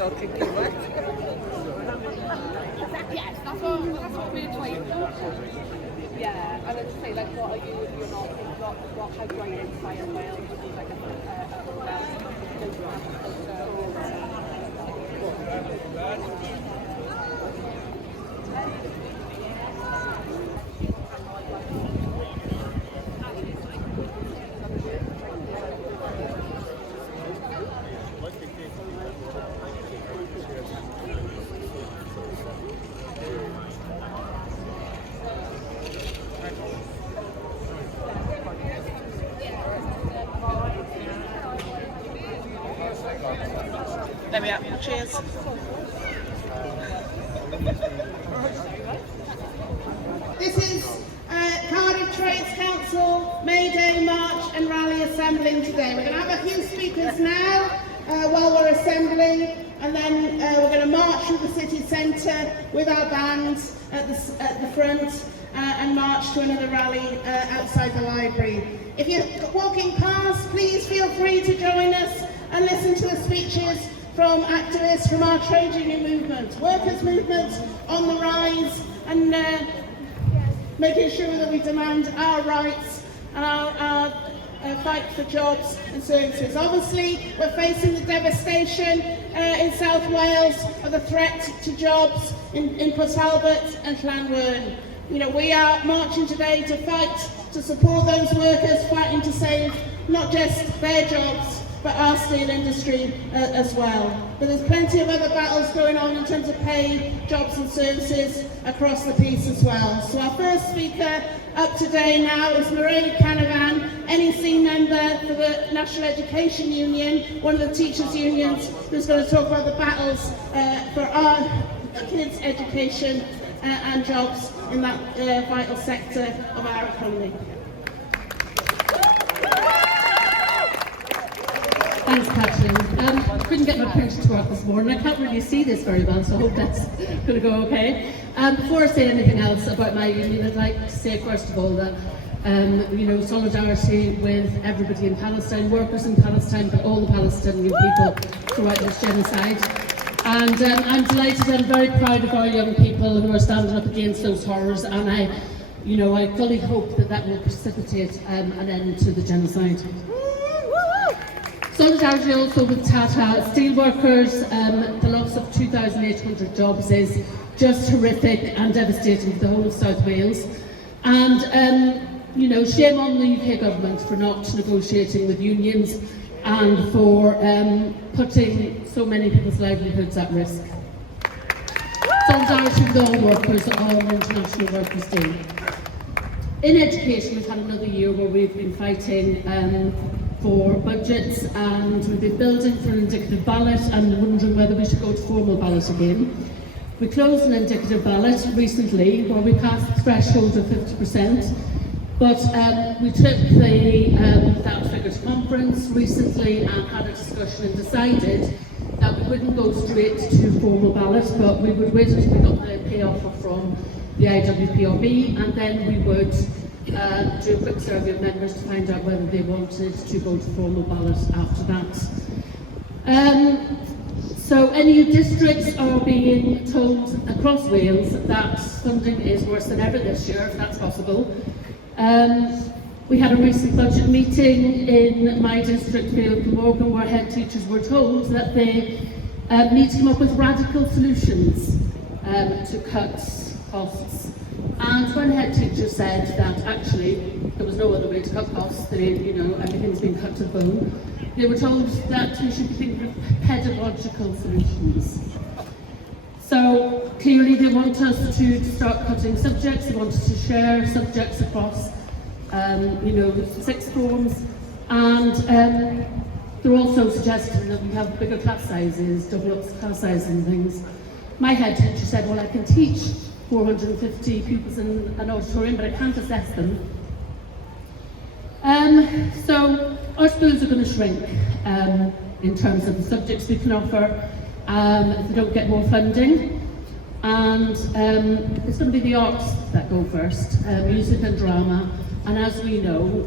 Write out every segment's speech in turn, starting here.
Yes, that's what we're trying to. Yeah, and I'd say, like, what are you if you're not, how do I inspire Wales to be like There we are. Cheers. This is Cardiff Trades Council May Day March and Rally assembling today. We're going to have a few speakers now while we're assembling, and then we're going to march through the city centre with our bands at the front and march to another rally outside the library. If you're walking past, please feel free to join us and listen to the speeches from activists from our trade union movement, workers' movement on the rise, and making sure that we demand our rights and our fight for jobs and services. Obviously, we're facing the devastation in South Wales of the threat to jobs in Port Talbot and Llanwern. You know, we are marching today to fight to support those workers fighting to save not just their jobs, but our steel industry as well. But there's plenty of other battles going on in terms of pay, jobs and services across the piece as well. So our first speaker up today now is Mairead Canavan, NEC member for the National Education Union, one of the teachers' unions, who's going to talk about the battles for our kids' education and jobs in that vital sector of our economy. Thanks, Catherine. I couldn't get my printer to work this morning. I can't really see this very well, so I hope that's going to go okay. Before I say anything else about my union, I'd like to say first of all that solidarity with everybody in Palestine, workers in Palestine, but all the Palestinian people throughout this genocide. And I'm delighted and very proud of our young people who are standing up against those horrors, and I fully hope that that will precipitate an end to the genocide. Solidarity also with Tata Steel workers. The loss of 2,800 jobs is just horrific and devastating for the whole of South Wales. And shame on the UK government for not negotiating with unions and for putting so many people's livelihoods at risk. Solidarity with all workers on International Workers' Day. In education, we've had another year where we've been fighting for budgets, and we've been building for an indicative ballot and wondering whether we should go to formal ballot again. We closed an indicative ballot recently where we passed the threshold of 50%, but we took that figure to conference recently and had a discussion and decided that we wouldn't go straight to formal ballot, but we would wait until we got the pay offer from the IWPRB, and then we would do a quick survey of members to find out whether they wanted to go to formal ballot after that. So any districts are being told across Wales that funding is worse than ever this year, if that's possible. We had a recent budget meeting in my district, Vale Glamorgan, where head teachers were told that they need to come up with radical solutions to cut costs. And one head teacher said that actually there was no other way to cut costs, everything's been cut to the bone. They were told that we should be thinking of pedagogical solutions. So clearly they want us to start cutting subjects, they want us to share subjects across sixth forms, and they're also suggesting that we have bigger class sizes, double up class sizes and things. My head teacher said, well, I can teach 450 pupils in an auditorium, but I can't assess them. So our schools are going to shrink in terms of the subjects we can offer if they don't get more funding. And it's going to be the arts that go first, music and drama. And as we know,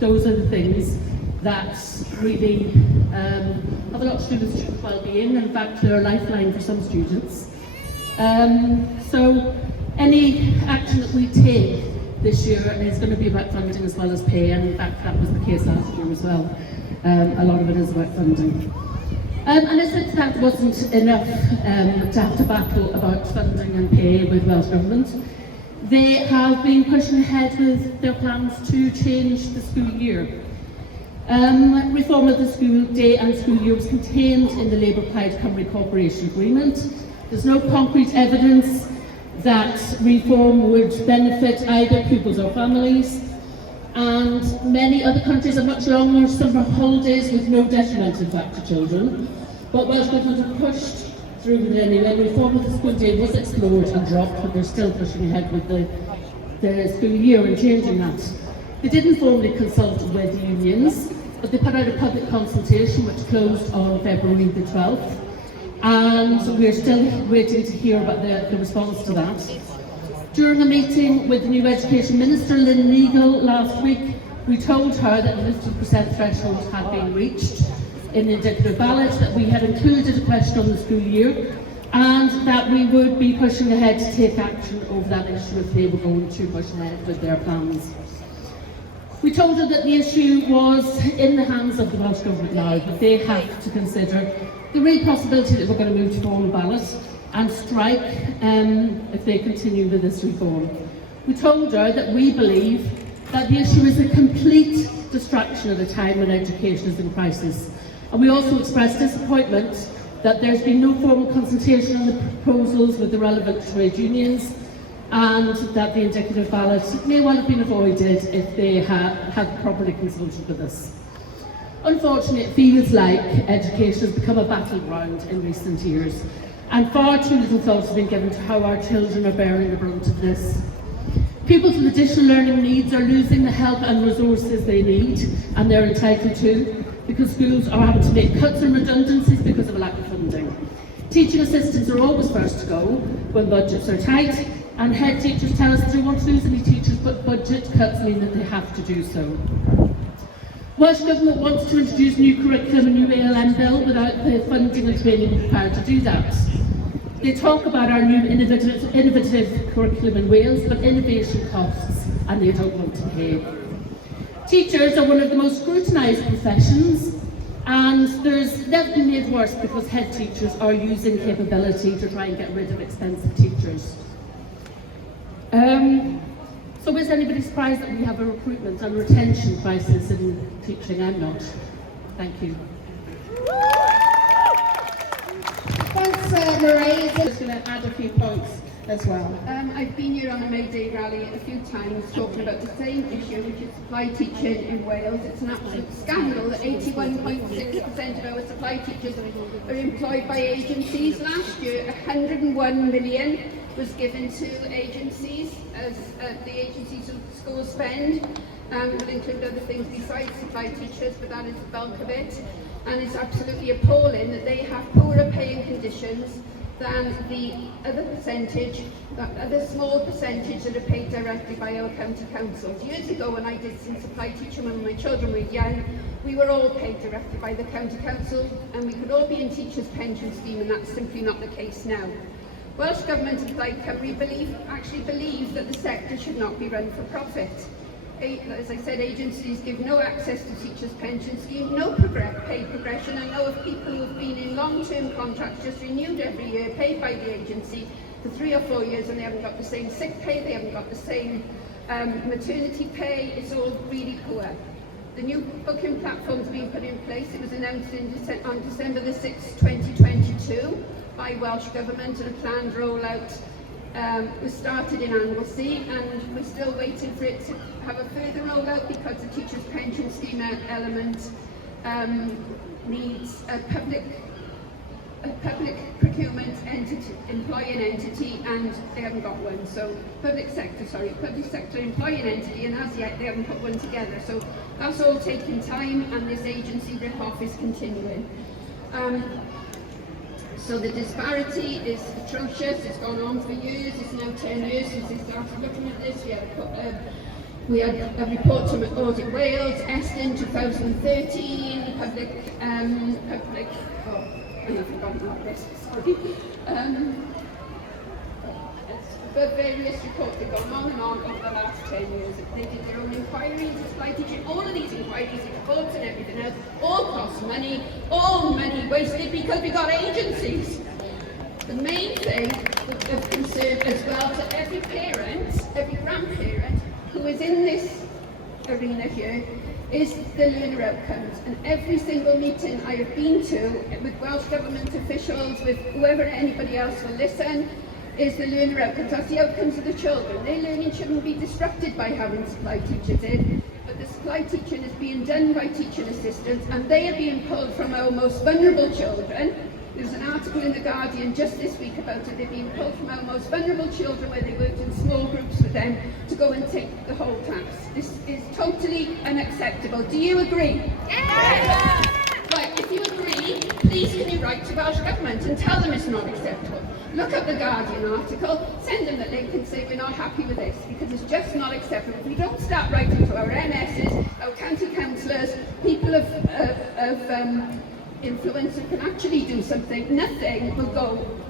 those are the things that really have a lot to do with student well-being. well-being. In fact, they're a lifeline for some students. So any action that we take this year is going to be about funding as well as pay, and in fact that was the case last year as well. A lot of it is about funding. And I said that wasn't enough to have to battle about funding and pay with Welsh Government. They have been pushing ahead with their plans to change the school year. Reform of the school day and school year was contained in the Labour Plaid Cymru Cooperation Agreement. There's no concrete evidence that reform would benefit either pupils or families, and many other countries have much longer summer holidays with no detriment in fact to children. But Welsh Government have pushed through it anyway. Reform of the school day was explored and dropped, but they're still pushing ahead with the school year and changing that. They didn't formally consult with unions, but they put out a public consultation which closed on February the 12th. And we're still waiting to hear about the response to that. During a meeting with the new Education Minister, Lynn Neagle, last week, we told her that the 50% threshold had been reached in the indicative ballot, that we had included a question on the school year, and that we would be pushing ahead to take action over that issue if they were going to push ahead with their plans. We told her that the issue was in the hands of the Welsh Government now, but they have to consider the real possibility that we're going to move to formal ballot and strike if they continue with this reform. We told her that we believe that the issue is a complete distraction at a time when education is in crisis. And we also expressed disappointment that there's been no formal consultation on the proposals with the relevant trade unions, and that the indicative ballot may well have been avoided if they had properly consulted with us. Unfortunately, it feels like education has become a battleground in recent years, and far too little thought has been given to how our children are bearing the brunt of this. Pupils with additional learning needs are losing the help and resources they need and they're entitled to, because schools are having to make cuts and redundancies because of a lack of funding. Teaching assistants are always first to go when budgets are tight, and head teachers tell us they don't want to lose any teachers, but budget cuts mean that they have to do so. Welsh Government wants to introduce new curriculum and new ALM bill without the funding and training required to do that. They talk about our new innovative curriculum in Wales, but innovation costs and they don't want to pay. Teachers are one of the most scrutinised professions, and there's never been made worse because head teachers are using capability to try and get rid of expensive teachers. So is anybody surprised that we have a recruitment and retention crisis in teaching? I'm not. Thank you. Thanks, Marie. I'm just going to add a few points as well. I've been here on a May Day rally a few times talking about the same issue, which is supply teaching in Wales. It's an absolute scandal that 81.6% of our supply teachers are employed by agencies. Last year, 101 million was given to agencies as the agencies of school spend. Will include other things besides supply teachers, but that is the bulk of it. And it's absolutely appalling that they have poorer paying conditions than the other percentage, that other small percentage that are paid directly by our county councils. Years ago, when I did some supply teaching when my children were young, we were all paid directly by the county council, and we could all be in teachers' pension scheme, and that's simply not the case now. Welsh Government and Plaid Cymru actually believe that the sector should not be run for profit. As I said, agencies give no access to teachers' pension scheme, no pay progression. I know of people who have been in long-term contracts just renewed every year, paid by the agency for 3 or 4 years, and they haven't got the same sick pay, they haven't got the same maternity pay. It's all really poor. The new booking platform's been put in place. It was announced on December the 6th, 2022 by Welsh Government, and a planned rollout was started in Anglesey, and we're still waiting for it to have a further rollout because the teachers' pension scheme element needs a public procurement entity, employing entity, and they haven't got one. So public sector employing entity, and as yet they haven't put one together. So that's all taking time, and this agency rip-off is continuing. So the disparity is atrocious. It's gone on for years. It's now 10 years since they started looking at this. We had a report from Audit Wales, Eston 2013, I've forgotten about this, sorry. The various reports have gone on and on over the last 10 years. They did their own inquiries, it's supply teaching, all of these inquiries, reports and everything else, all cost money, all money wasted because we got agencies. The main thing of concern as well to every parent, every grandparent who is in this arena here is the learner outcomes. And every single meeting I have been to with Welsh Government officials, with whoever anybody else will listen, is the learner outcomes. That's the outcomes of the children. Their learning shouldn't be disrupted by having supply teachers in, but the supply teaching is being done by teaching assistants, and they are being pulled from our most vulnerable children. There was an article in The Guardian just this week about it. They're being pulled from our most vulnerable children where they worked in small groups with them to go and take the whole class. This is totally unacceptable. Do you agree? Yes! Right, if you agree, please can you write to Welsh Government and tell them it's not acceptable. Look up the Guardian article, send them the link and say we're not happy with this because it's just not acceptable. If we don't start writing to our MSs, our county councillors, people of influence who can actually do something, nothing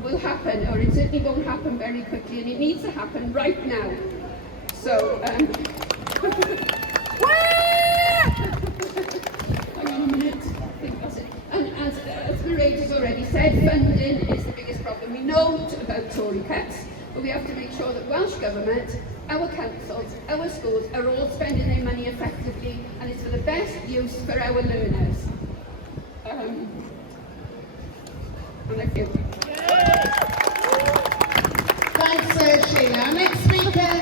will happen, or it certainly won't happen very quickly, and it needs to happen right now. So, hang on a minute, I think that's it. And as Mairead has already said, funding is the biggest problem. We know about Tory cuts, but we have to make sure that Welsh Government, our councils, our schools are all spending their money effectively, and it's for the best use for our learners. Thank you. Thanks, Sheila. Our next speaker,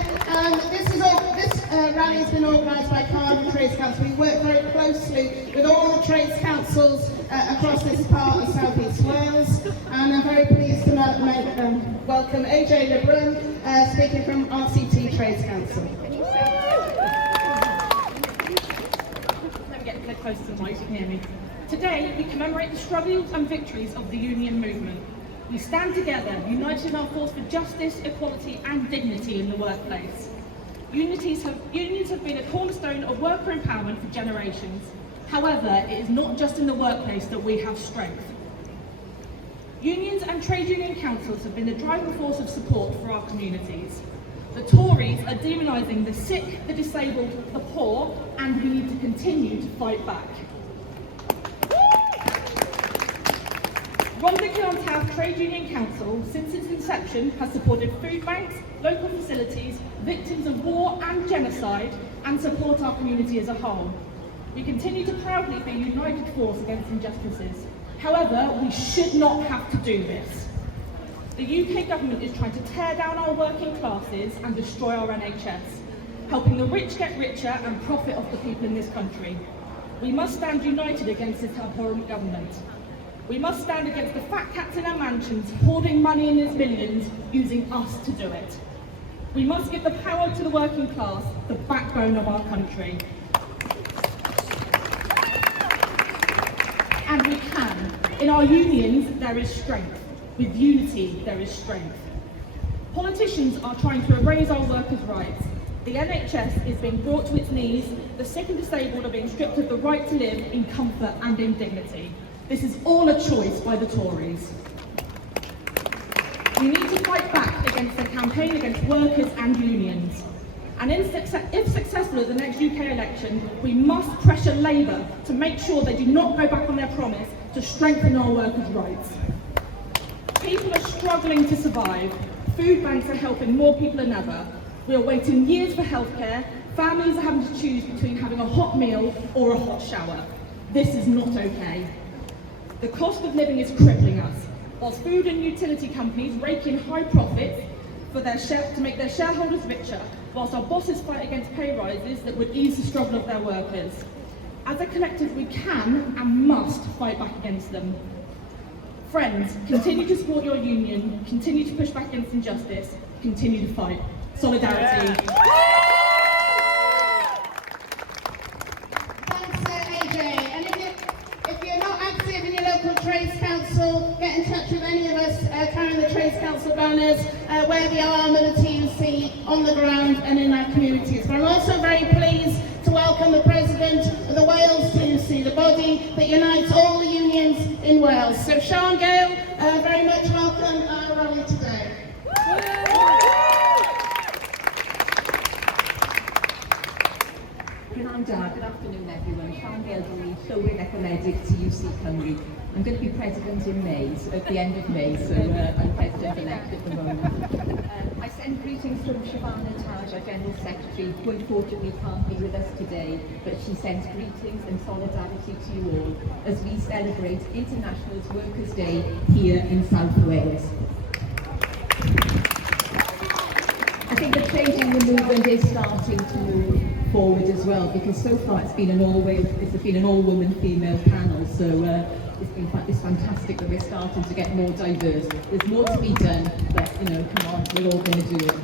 this rally has been organised by Cardiff Trades Council. We work very closely with all the trades councils across this part of South East Wales, and I'm very pleased to welcome AJ Lebrun, speaking from RCT Trades Council. Let me get a bit closer to the mic so you can hear me. Today, we commemorate the struggles and victories of the union movement. We stand together, united in our cause for justice, equality and dignity in the workplace. Unions have been a cornerstone of worker empowerment for generations. However, it is not just in the workplace that we have strength. Unions and trade union councils have been the driving force of support for our communities. The Tories are demonising the sick, the disabled, the poor, and we need to continue to fight back. Rhondda Trade Union Council, since its inception, has supported food banks, local facilities, victims of war and genocide, and support our community as a whole. We continue to proudly be a united force against injustices. However, we should not have to do this. The UK government is trying to tear down our working classes and destroy our NHS, helping the rich get richer and profit off the people in this country. We must stand united against this abhorrent government. We must stand against the fat cats in our mansions, hoarding money in its millions, using us to do it. We must give the power to the working class, the backbone of our country. And we can. In our unions, there is strength. With unity, there is strength. Politicians are trying to erase our workers' rights. The NHS is being brought to its knees. The sick and disabled are being stripped of the right to live in comfort and in dignity. This is all a choice by the Tories. We need to fight back against the campaign against workers and unions. And if successful at the next UK election, we must pressure Labour to make sure they do not go back on their promise to strengthen our workers' rights. People are struggling to survive. Food banks are helping more people than ever. We are waiting years for healthcare. Families are having to choose between having a hot meal or a hot shower. This is not okay. The cost of living is crippling us, whilst food and utility companies rake in high profits to make their shareholders richer, whilst our bosses fight against pay rises that would ease the struggle of their workers. As a collective, we can and must fight back against them. Friends, continue to support your union, continue to push back against injustice, continue to fight. Solidarity. Trades Council, get in touch with any of us carrying the Trades Council banners, where the arm and the TNC on the ground and in our communities. But I'm also very pleased to welcome the President of the Wales TNC, constituency, the body that unites all the unions in Wales. So Sean Gale, very much welcome our rally today. Good afternoon everyone. Sian Gale from the Llywydd Economic to UC Cymru. I'm going to be president in May, so at the end of May, so I'm president-elect at the moment. I send greetings from Shavana Taj, our General Secretary, who unfortunately can't be with us today, but she sends greetings and solidarity to you all as we celebrate International Workers' Day here in South Wales. I think the trade union movement is starting to move forward as well, because so far it's been an all-woman female panel, so it's fantastic that we're starting to get more diverse. There's more to be done, but come on, we're all going to do it.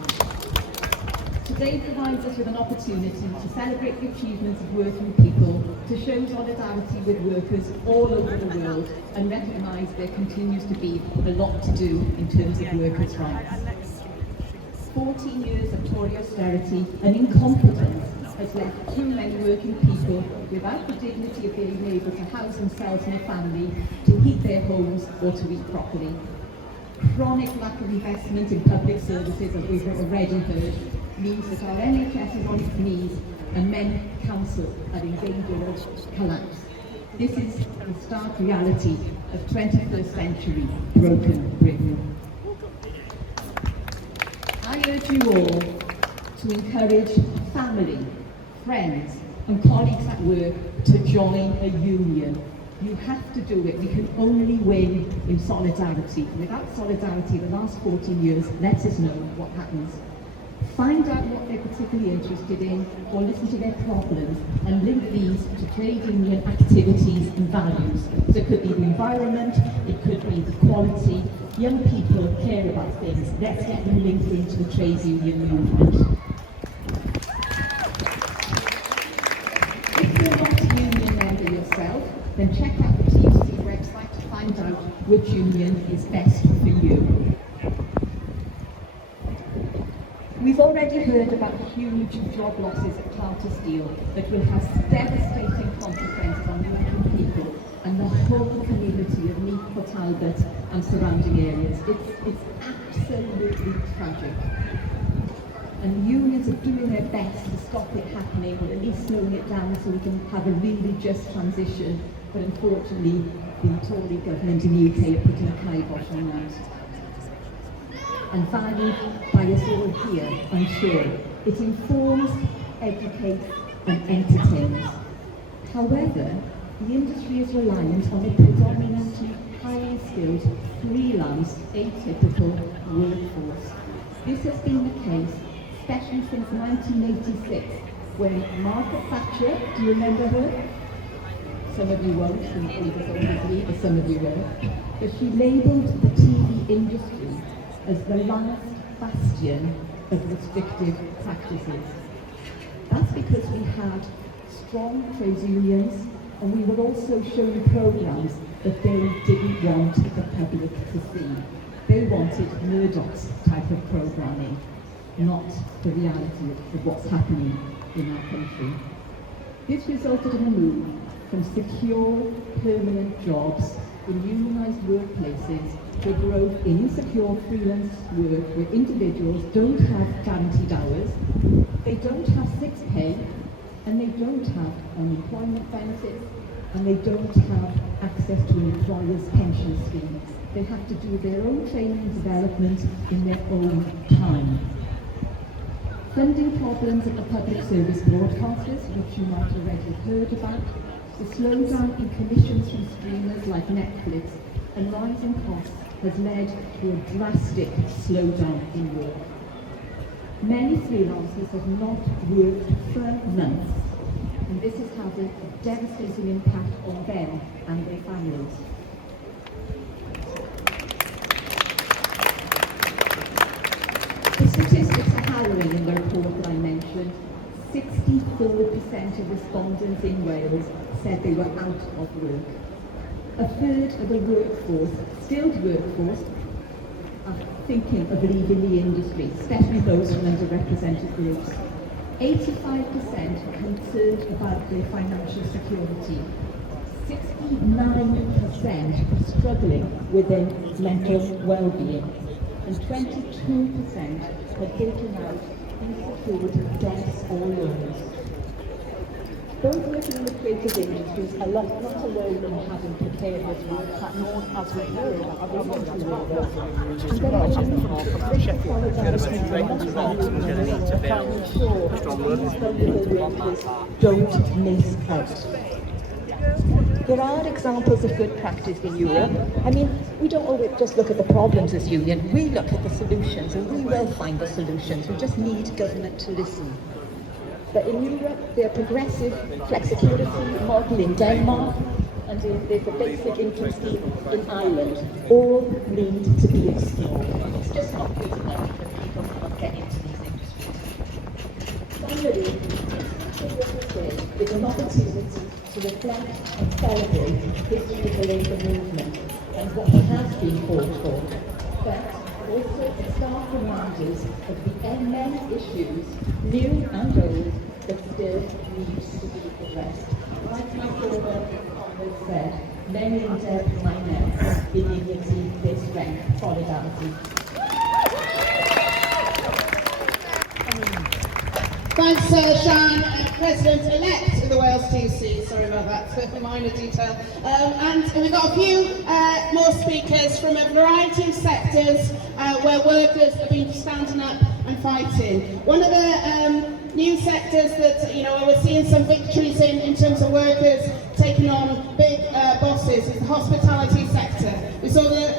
Today provides us with an opportunity to celebrate the achievements of working people, to show solidarity with workers all over the world, and recognise there continues to be a lot to do in terms of workers' rights. 14 years of Tory austerity and incompetence has left too many working people without the dignity of being able to house themselves and their family, to heat their homes or to eat properly. Chronic lack of investment in public services, as we've already heard, means that our NHS is on its knees and many councils are in danger of collapse. This is the stark reality of 21st century broken Britain. I urge you all to encourage family, friends and colleagues at work to join a union. You have to do it. We can only win in solidarity. Without solidarity, the last 14 years lets us know what happens. Find out what they're particularly interested in, or listen to their problems and link these to trade union activities and values. So it could be the environment, it could be equality. Young people care about things. Let's get them linked into the trade union movement. If you're not a union member yourself, then check out the TUC website to find out which union is best for you. We've already heard about huge job losses at Tata Steel that will have devastating consequences on working people and the whole community of Meath, Port Talbot and surrounding areas. It's absolutely tragic. And unions are doing their best to stop it happening, or at least slowing it down so we can have a really just transition. But unfortunately, the Tory government in the UK are putting a kibosh on that. And valued by us all here, I'm sure. It informs, educates and entertains. However, the industry is reliant on a predominantly highly skilled, freelance, atypical workforce. This has been the case, especially since 1986, when Margaret Thatcher, do you remember her? Some of you won't, some of you but some of you will. But she labelled the TV industry as the last bastion of restrictive practices. That's because we had strong trade unions, and we were also shown programs that they didn't want the public to see. They wanted Murdoch's type of programming, not the reality of what's happening in our country. This resulted in a move from secure, permanent jobs in unionised workplaces to growth in insecure freelance work where individuals don't have guaranteed hours, they don't have sick pay, and they don't have unemployment benefits, and they don't have access to an employer's pension scheme. They have to do their own training and development in their own time. Funding problems at the public service broadcasters, which you might have already heard about, the slowdown in commissions from streamers like Netflix, and rising costs has led to a drastic slowdown in work. Many freelancers have not worked for months, and this is having a devastating impact on them and their families. The statistics are harrowing in the report that I mentioned. 64% of respondents in Wales said they were out of work. A third of the workforce, skilled workforce, are thinking of leaving the industry, especially those from underrepresented groups. 85% are concerned about their financial security. 69% struggling with their mental well-being, and 22% had taken out unsecured debts or loans. Those working in the creative industries are not alone in having precarious work, known as remote workers. And then this solidarity workers don't miss out. There are examples of good practice in Europe. I mean, we don't always just look at the problems as union, we look at the solutions, and we will find the solutions. We just need government to listen. But in Europe, there's a progressive flexicurity model in Denmark, and there's a basic income scheme in Ireland. All need to be explored. It's just not good enough for people to not get into these industries. Finally, is an opportunity to reflect and celebrate the history of the labour movement and what has been fought for, but also a stark reminders of the immense issues, new and old, that still needs to be addressed. Like my former comrade said, many in depth my men, in unity, their strength, solidarity. Thanks, Sian, President-elect of the Wales TC. Sorry about that, it's a minor detail. And we've got a few more speakers from a variety of sectors where workers have been standing up and fighting. One of the new sectors that we're seeing some victories in terms of workers taking on big bosses is the hospitality sector. We saw the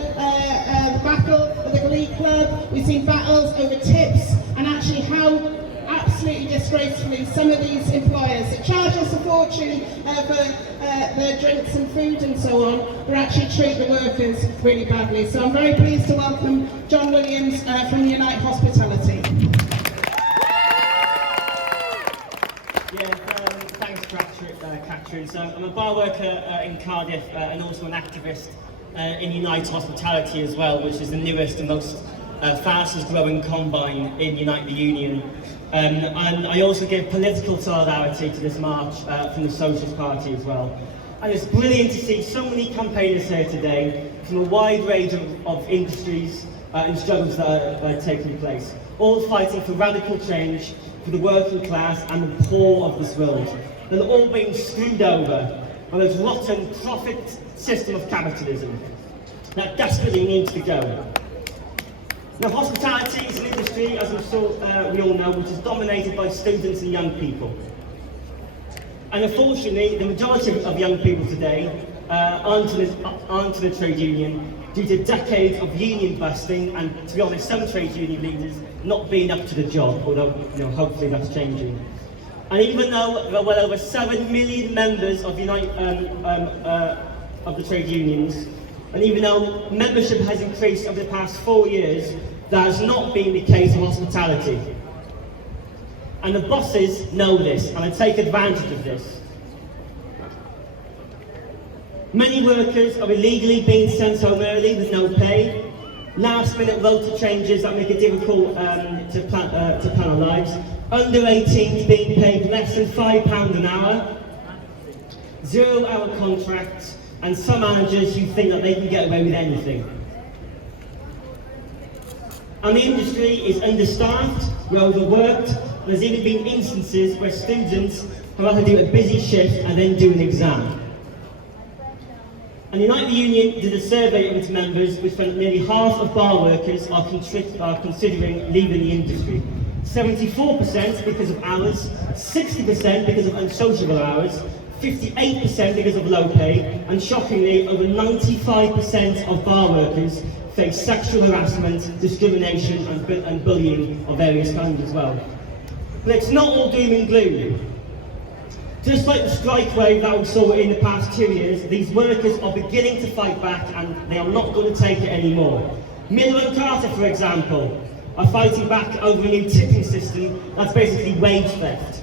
battle of the Glee Club. We've seen battles over tips and actually how absolutely disgracefully some of these employers that charge us a fortune for their drinks and food and so on, but actually treat the workers really badly. So I'm very pleased to welcome John Williams from Unite Hospitality. Thanks, Catherine. So I'm a bar worker in Cardiff and also an activist in Unite Hospitality as well, which is the newest and most fastest growing combine in Unite the Union. And I also give political solidarity to this march from the Socialist Party as well. And it's brilliant to see so many campaigners here today from a wide range of industries and struggles that are taking place, all fighting for radical change for the working class and the poor of this world. And they're all being screwed over by this rotten profit system of capitalism that desperately needs to go. Now, hospitality is an industry, as I'm sure we all know, which is dominated by students and young people. And unfortunately, the majority of young people today aren't to the trade union due to decades of union busting and, to be honest, some trade union leaders not being up to the job, although hopefully that's changing. And even though there are well over 7 million members of the trade unions, and even though membership has increased over the past 4 years, that has not been the case in hospitality. And the bosses know this, and they take advantage of this. Many workers are illegally being sent home early with no pay, last-minute rota changes that make it difficult to plan our lives, under 18s being paid less than £5 an hour, 0-hour contracts, and some managers who think that they can get away with anything. And the industry is understaffed, we're overworked. There's even been instances where students have had to do a busy shift and then do an exam. And Unite the Union did a survey of its members, which found that nearly half of bar workers are considering leaving the industry. 74% because of hours, 60% because of unsociable hours, 58% because of low pay, and shockingly, over 95% of bar workers face sexual harassment, discrimination, and bullying of various kinds as well. But it's not all doom and gloom. Just like the strike wave that we saw in the past 2 years, these workers are beginning to fight back and they are not going to take it anymore. Miller and Carter, for example, are fighting back over a new tipping system that's basically wage theft.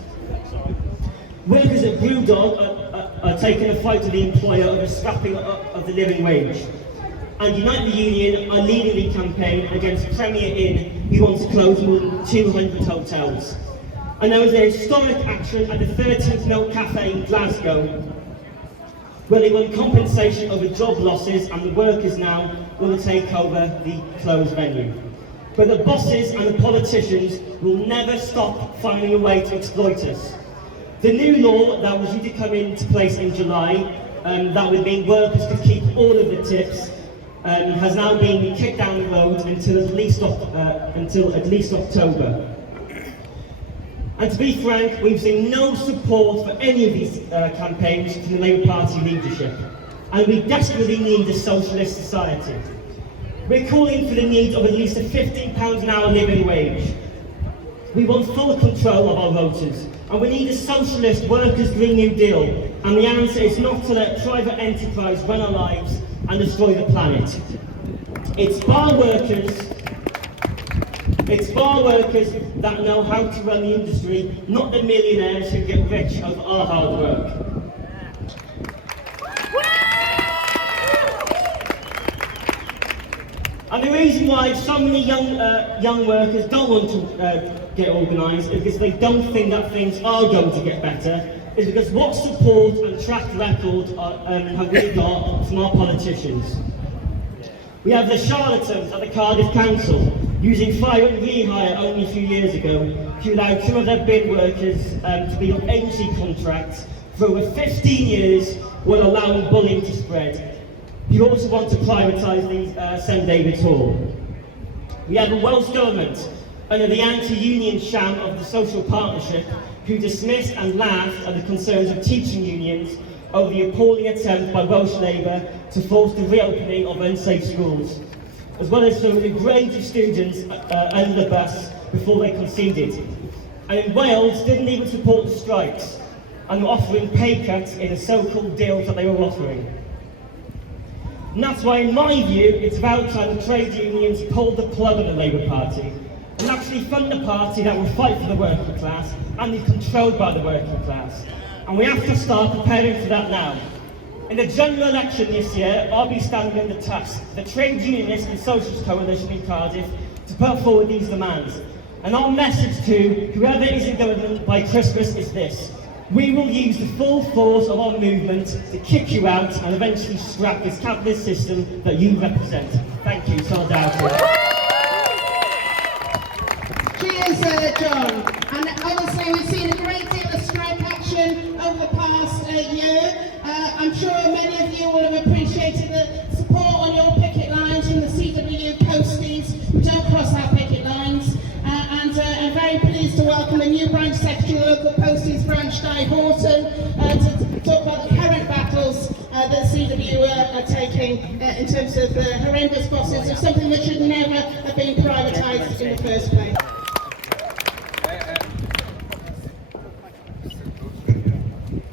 Workers at Brewdog are taking a fight to the employer over scrapping of the living wage. And Unite the Union are leading the campaign against Premier Inn, who wants to close more than 200 hotels. And there was a historic action at the 13th Note Cafe in Glasgow, where they want compensation over job losses and the workers now want to take over the closed venue. But the bosses and the politicians will never stop finding a way to exploit us. The new law that was due to come into place in July, that would mean workers could keep all of the tips, has now been kicked down the road until at least October. And to be frank, we've seen no support for any of these campaigns from the Labour Party leadership. And we desperately need a socialist society. We're calling for the need of at least a £15 an hour living wage. We want full control of our voters. And we need a socialist workers' Green New Deal. And the answer is not to let private enterprise run our lives and destroy the planet. It's bar workers that know how to run the industry, not the millionaires who get rich over our hard work. And the reason why so many young workers don't want to get organised is because they don't think that things are going to get better, is because what support and track record have we got from our politicians? We have the charlatans at the Cardiff Council using fire and rehire only a few years ago to allow 2 of their bin workers to be on agency contracts for over 15 years while allowing bullying to spread. You also want to privatise St David's Hall. We have a Welsh government under the anti-union sham of the social partnership who dismissed and laughed at the concerns of teaching unions over the appalling attempt by Welsh Labour to force the reopening of unsafe schools, as well as throwing a grade of students under the bus before they conceded. And in Wales, didn't even support the strikes and were offering pay cuts in the so-called deals that they were offering. And that's why, in my view, it's about time the trade unions pulled the plug on the Labour Party and actually fund a party that will fight for the working class and is controlled by the working class. And we have to start preparing for that now. In the general election this year, I'll be standing in the task, the Trade Unionist and Socialist Coalition in Cardiff, to put forward these demands. And our message to whoever is in government by Christmas is this: we will use the full force of our movement to kick you out and eventually scrap this capitalist system that you represent. Thank you, solidarity. Cheers, John. And obviously we've seen a great deal of strike action over the past year. I'm sure many of you will have appreciated the support on your picket lines from the CWU posties who don't cross our picket lines. And I'm very pleased to welcome the new branch secretary of the local posties branch, Guy Horton, to talk about the current battles that CWU are taking in terms of the horrendous bosses of something that should never have been privatised in the first place.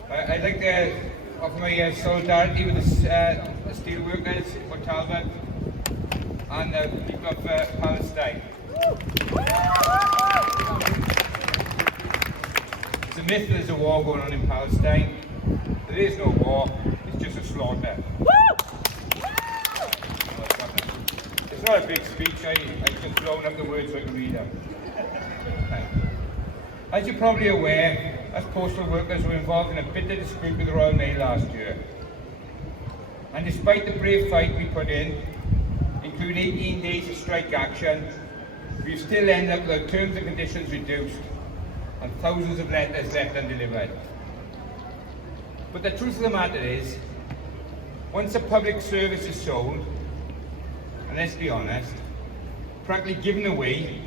I'd like to offer my solidarity with the steel workers for Talbot and the people of Palestine. It's a myth there's a war going on in Palestine. There is no war, it's just a slaughter. It's not a big speech, I just thrown up the words so I can read them. As you're probably aware, us postal workers were involved in a bitter dispute with the Royal Mail last year. And despite the brave fight we put in, including 18 days of strike action, we've still ended up with our terms and conditions reduced and thousands of letters left undelivered. But the truth of the matter is, once a public service is sold, and let's be honest, practically given away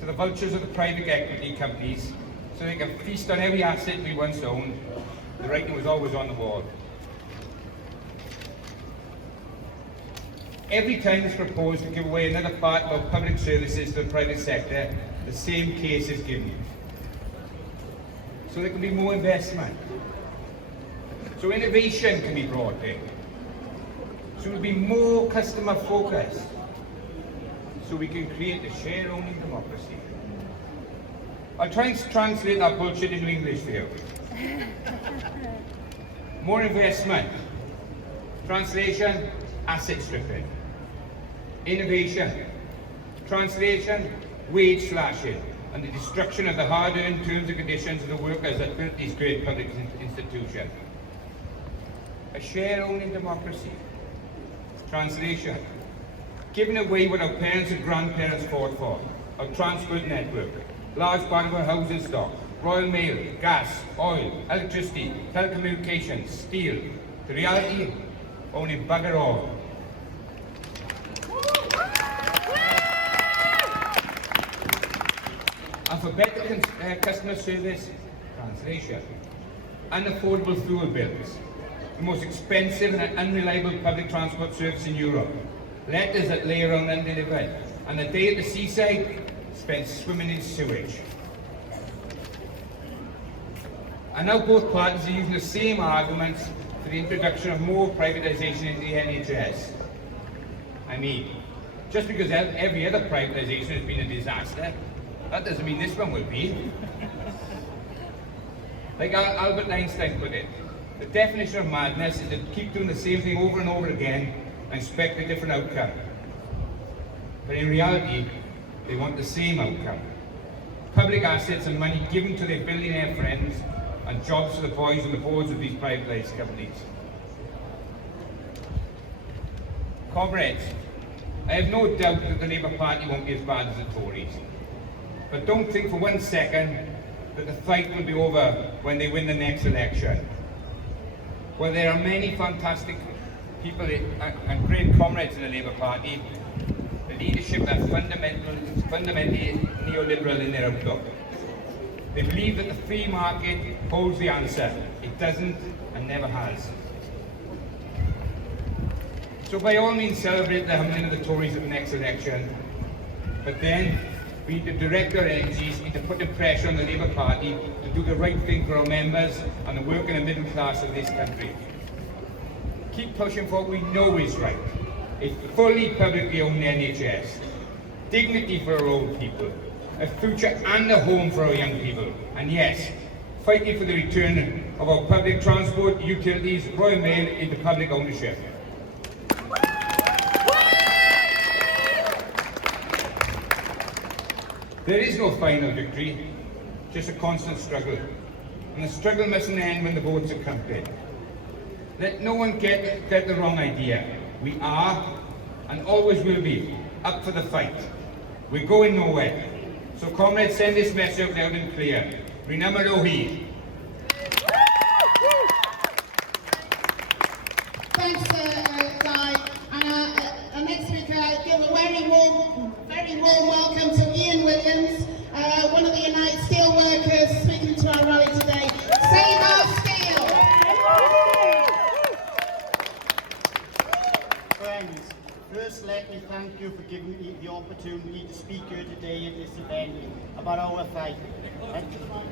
to the vultures of the private equity companies so they can feast on every asset we once owned, the writing was always on the wall. Every time it's proposed to give away another part of public services to the private sector, the same case is given. So there can be more investment. So innovation can be brought in. So there will be more customer focus. So we can create a share-owning democracy. I'll try and translate that bullshit into English for you. More investment. Translation, asset stripping. Innovation. Translation, wage slashing and the destruction of the hard-earned terms and conditions of the workers that built these great public institutions. a share-owning democracy. Translation: giving away what our parents and grandparents fought for, our transport network, large part of our housing stock, Royal Mail, gas, oil, electricity, telecommunications, steel. The reality, owning bugger all. And for better customer service, translation, unaffordable fuel bills, the most expensive and unreliable public transport service in Europe, letters that lay around undelivered, and a day at the seaside spent swimming in sewage. And now both parties are using the same arguments for the introduction of more privatisation into the NHS. I mean, just because every other privatisation has been a disaster, that doesn't mean this one will be. Like Albert Einstein put it, the definition of madness is to keep doing the same thing over and over again and expect a different outcome. But in reality, they want the same outcome. Public assets and money given to their billionaire friends and jobs for the boys on the boards of these privatised companies. Comrades, I have no doubt that the Labour Party won't be as bad as the Tories. But don't think for 1 second that the fight will be over when they win the next election. While there are many fantastic people and great comrades in the Labour Party, the leadership are fundamentally neoliberal in their outlook. They believe that the free market holds the answer. It doesn't and never has. So by all means celebrate the humbling of the Tories at the next election, but then we need to direct our energies into putting pressure on the Labour Party to do the right thing for our members and the working and middle class of this country. Keep pushing for what we know is right. A fully publicly owned NHS, dignity for our old people, a future and a home for our young people, and yes, fighting for the return of our public transport, utilities, Royal Mail into public ownership. There is no final victory, just a constant struggle. And the struggle mustn't end when the votes are counted. Let no one get the wrong idea. We are, and always will be, up for the fight. We're going nowhere. So comrades, send this message out loud and clear. Rinamarohi. Thanks, Guy. And our next speaker, I give a very warm welcome to Ian Williams, one of the United Steelworkers, speaking to our rally today. Save our steel! Friends, first let me thank you for giving me the opportunity to speak here today at this event about our fight.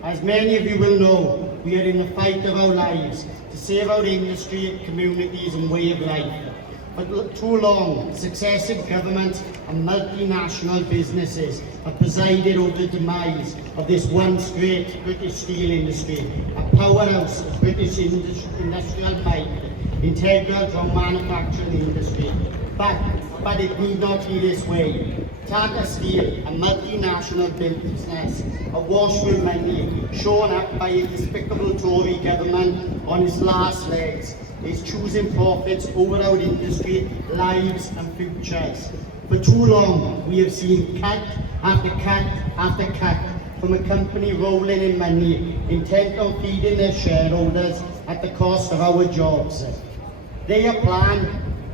As many of you will know, we are in the fight of our lives to save our industry, communities and way of life. But too long, successive governments and multinational businesses have presided over the demise of this once great British steel industry, a powerhouse of British industrial might, integral to our manufacturing industry. But it need not be this way. Tata Steel, a multinational business, awash with money, shown up by a despicable Tory government on its last legs, is choosing profits over our industry, lives and futures. For too long, we have seen cut after cut after cut from a company rolling in money, intent on feeding their shareholders at the cost of our jobs. They have planned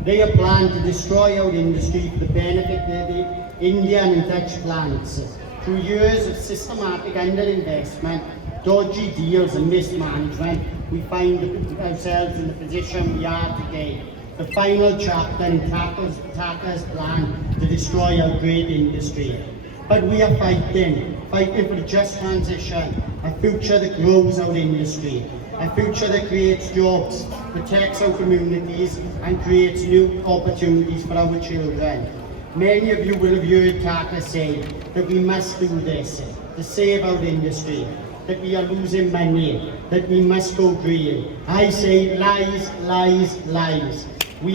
to destroy our industry for the benefit of the Indian and Dutch plants. Through years of systematic underinvestment, dodgy deals and mismanagement, we find ourselves in the position we are today. The final chapter in Tata's plan to destroy our great industry. But we are fighting for a just transition, a future that grows our industry, a future that creates jobs, protects our communities and creates new opportunities for our children. Many of you will have heard Tata say that we must do this to save our industry, that we are losing money, that we must go green. I say lies, lies, lies. We,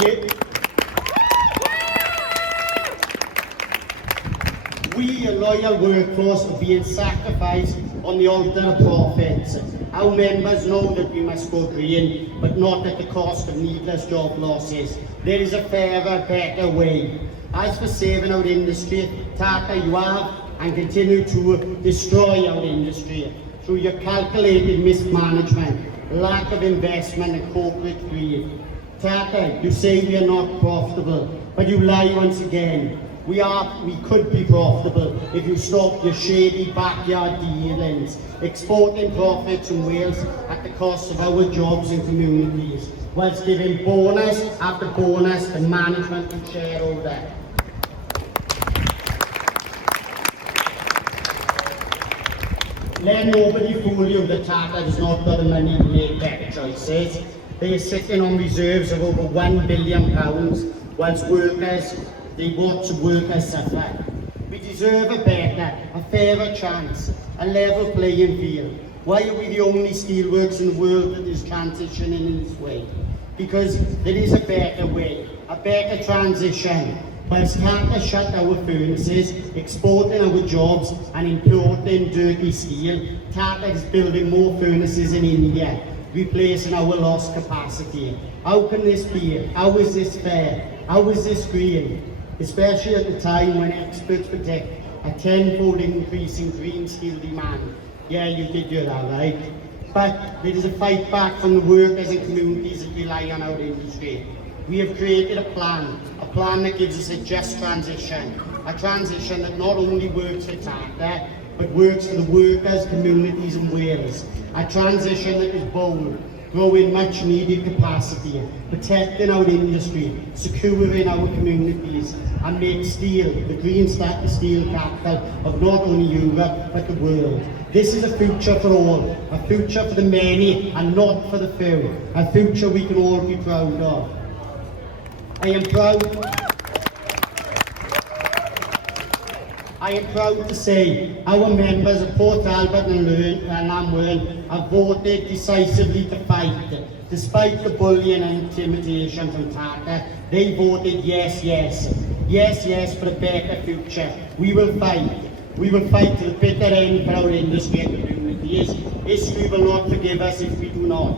a loyal workforce, are being sacrificed on the altar of profits. Our members know that we must go green, but not at the cost of needless job losses. There is a fairer, better way. As for saving our industry, Tata, you have and continue to destroy our industry through your calculated mismanagement, lack of investment and corporate greed. Tata, you say we are not profitable, but you lie once again. We could be profitable if you stop your shady backyard dealings, exporting profits from Wales at the cost of our jobs and communities, whilst giving bonus after bonus to management and shareholder. Let nobody fool you that Tata has not got the money to make better choices. They are sitting on reserves of over £1 billion, whilst they watch workers suffer. We deserve a better, a fairer chance, a level playing field. Why are we the only steelworks in the world that is transitioning in this way? Because there is a better way, a better transition. Whilst Tata shut our furnaces, exporting our jobs and importing dirty steel, Tata is building more furnaces in India, replacing our lost capacity. How can this be? How is this fair? How is this green? Especially at the time when experts predict a tenfold increase in green steel demand. Yeah, you did hear that, right? But there is a fight back from the workers and communities that rely on our industry. We have created a plan that gives us a just transition, a transition that not only works for Tata, but works for the workers, communities and Wales. A transition that is bold, growing much needed capacity, protecting our industry, securing our communities, and make steel the green steel capital of not only Europe, but the world. This is a future for all, a future for the many and not for the few, a future we can all be proud of. I am proud to say our members of Port Talbot and Lamwern have voted decisively to fight. Despite the bullying and intimidation from Tata, they voted yes, yes. Yes, yes for a better future. We will fight. We will fight to the bitter end for our industry and communities. History will not forgive us if we do not.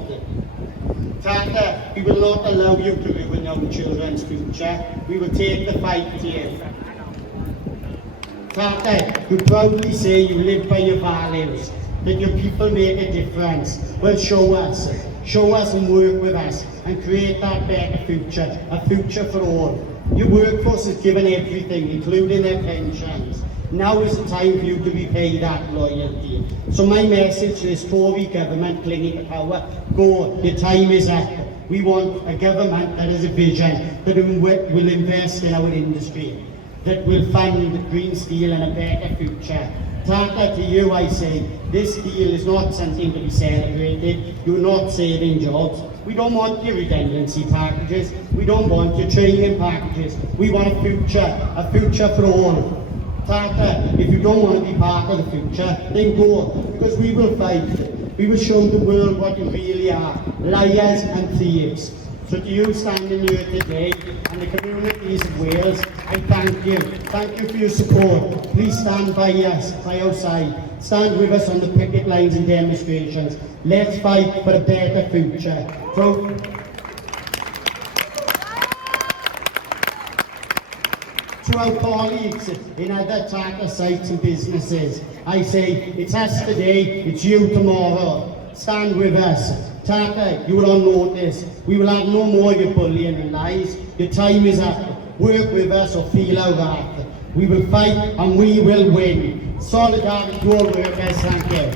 Tata, we will not allow you to ruin our children's future. We will take the fight to you. Tata, you proudly say you live by your values, that your people make a difference. Well, show us and work with us and create that better future, a future for all. Your workforce is given everything, including their pensions. Now is the time for you to repay that loyalty. So my message to this Tory government clinging to power, go, your time is up. We want a government that has a vision, that will invest in our industry, that will fund green steel and a better future. Tata, to you I say, this deal is not something to be celebrated. You're not saving jobs. We don't want your redundancy packages. We don't want your training packages. We want a future for all. Tata, if you don't want to be part of the future, then go, because we will fight. We will show the world what you really are, liars and thieves. So to you standing here today and the communities of Wales, I thank you. Thank you for your support. Please stand by us, by our side. Stand with us on the picket lines and demonstrations. Let's fight for a better future. To our colleagues in other Tata sites and businesses, I say, it's us today, it's you tomorrow. Stand with us. Tata, you are on notice. We will have no more of your bullying and lies. Your time is up. Work with us or feel our wrath. We will fight and we will win. Solidarity to all workers, thank you.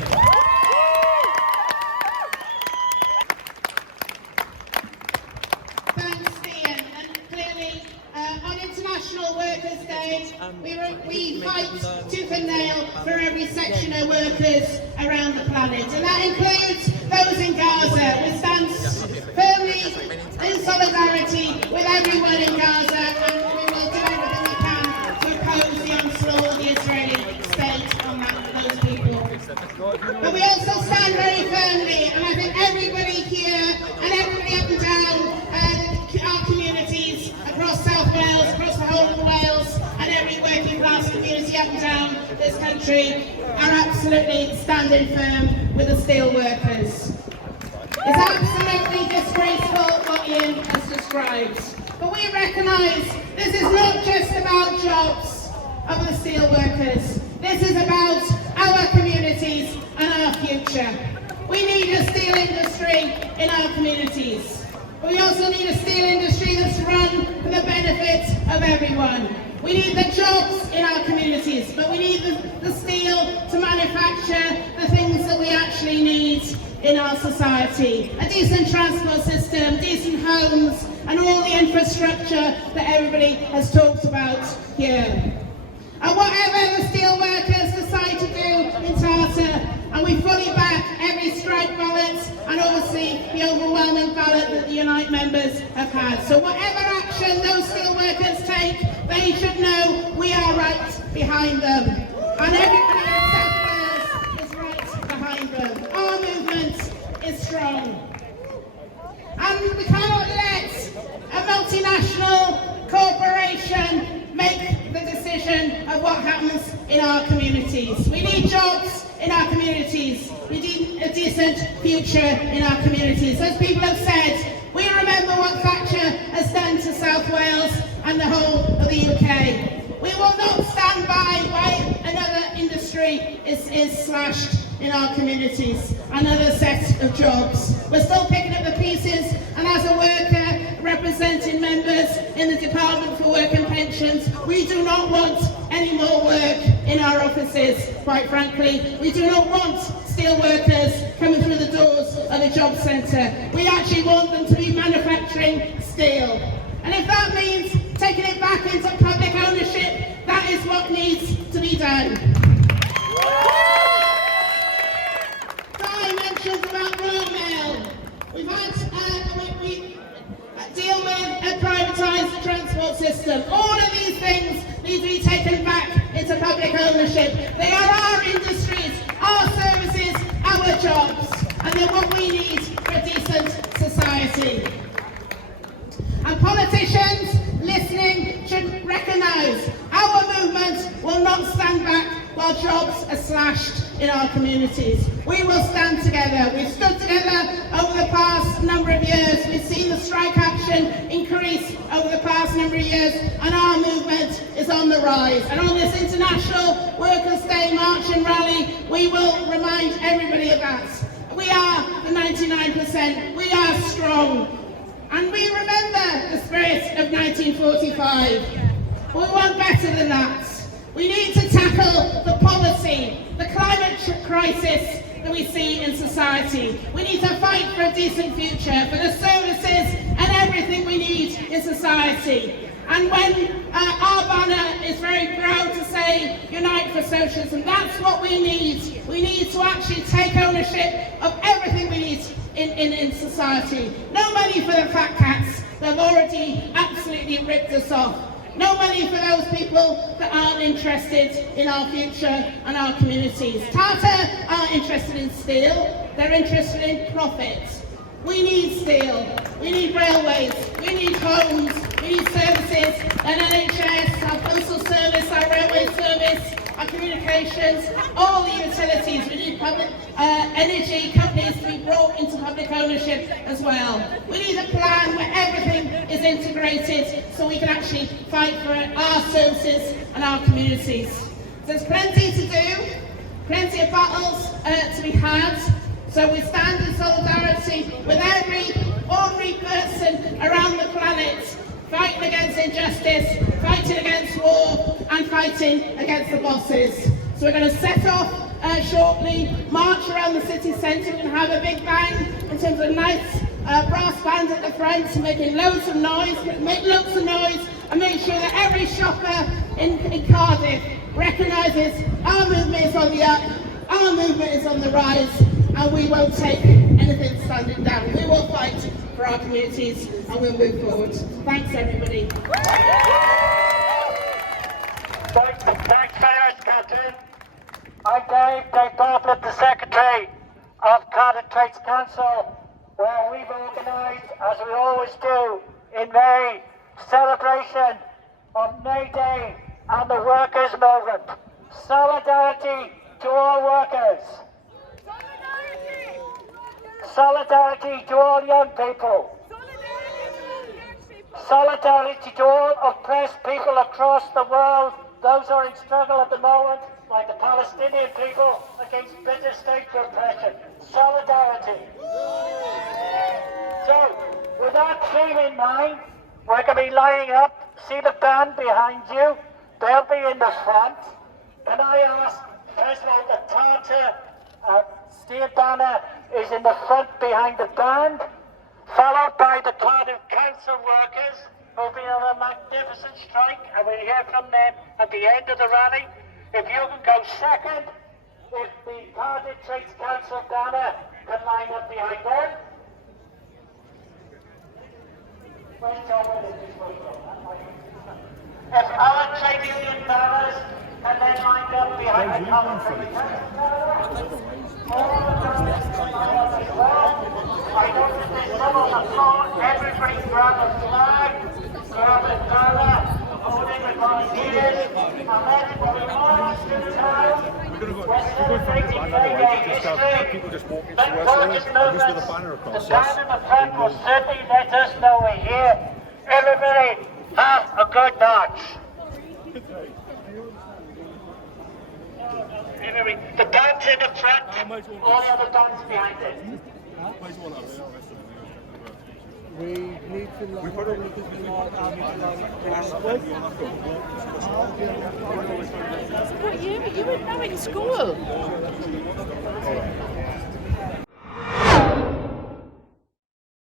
We fight tooth and nail for every section of workers around the planet, and that includes those in Gaza. We stand firmly in solidarity with everyone in Gaza, and we will do everything we can to oppose the onslaught of the Israeli state on those people. But we also stand very firmly, and I think everybody here and everybody up and down our communities across South Wales, across the whole of Wales, and every working class community up and down this country are absolutely standing firm with the steel workers. It's absolutely disgraceful what Ian has described. But we recognise this is not just about jobs of the steel workers. This is about our communities and our future. We need a steel industry in our communities. But we also need a steel industry that's run for the benefit of everyone. We need the jobs in our communities, but we need the steel to manufacture the things that we actually need in our society. A decent transport system, decent homes, and all the infrastructure that everybody has talked about here. And whatever the steel workers decide to do in Tata, and we fully back every strike ballot and obviously the overwhelming ballot that the Unite members have had. So whatever action those steel workers take, they should know we are right behind them. And everybody in South Wales is right behind them. Our movement is strong. And we cannot let a multinational corporation make the decision of what happens in our communities. We need jobs in our communities. We need a decent future in our communities. As people have said, we remember what Thatcher has done to South Wales and the whole of the UK. We will not stand by while another industry is slashed in our communities, another set of jobs. We're still picking up the pieces, and as a worker representing members in the Department for Work and Pensions, we do not want any more work in our offices, quite frankly. We do not want steel workers coming through the doors of the job centre. We actually want them to be manufacturing steel. And if that means taking it back into public ownership, that is what needs to be done. Guy mentioned about Royal Mail. We've had we deal with a privatised transport system. All of these things need to be taken back into public ownership. They are our industries, our services, our jobs, and they're what we need for a decent society. And politicians listening should recognise our movement will not stand back while jobs are slashed in our communities. We will stand together. We've stood together over the past number of years. We've seen the strike action increase over the past number of years, and our movement is on the rise. And on this International Workers' Day March and Rally, we will remind everybody of that. We are the 99%. We are strong. And we remember the spirit of 1945. We want better than that. We need to tackle the poverty, the climate crisis that we see in society. We need to fight for a decent future, for the services and everything we need in society. And when our banner is very proud to say Unite for Socialism, that's what we need. We need to actually take ownership of everything we need in society. No money for the fat cats that have already absolutely ripped us off. No money for those people that aren't interested in our future and our communities. Tata aren't interested in steel, they're interested in profit. We need steel, we need railways, we need homes, we need services, an NHS, our postal service, our railway service, our communications, all the utilities. We need public energy companies to be brought into public ownership as well. We need a plan where everything is integrated so we can actually fight for our services and our communities. There's plenty to do, plenty of battles to be had, so we stand in solidarity with every ordinary person around the planet, fighting against injustice, fighting against war, and fighting against the bosses. So we're going to set off shortly, march around the city centre. We're going to have a big bang in terms of nice brass bands at the front, making loads of noise, make lots of noise, and make sure that every shopper in Cardiff recognises our movement is on the up, our movement is on the rise, and we won't take anything standing down. We will fight for our communities and we'll move forward. Thanks everybody. Thanks very much, Catherine. I'm Dave Bartlett, the Secretary of Cardiff Trades Council, where we've organised, as we always do, in May, celebration of May Day and the workers' movement. Solidarity to all workers. Solidarity to all young people. Solidarity to all oppressed people across the world, those who are in struggle at the moment, like the Palestinian people, against bitter state repression. Solidarity. So, with that theme in mind, we're going to be lining up. See the band behind you? They'll be in the front. Can I ask, first of all, the Tata Steel banner is in the front behind the band, followed by the Cardiff Council workers who've been on a magnificent strike, and we'll hear from them at the end of the rally. If you can go second, if the Cardiff Trades Council banner can line up behind them. If our trade union banners can then line up behind the Cardiff Trades Council banner, all of them as well. I noticed there's some on the floor. Everybody grab a flag, grab a banner, holding the volunteers, and everybody march to town. We're celebrating Friday history. But gorgeous moments. The band in the front will certainly let us know we're here. Everybody, have a good march. The band's in the front, all the other bands behind it. We need to learn how to What year were you in now in school?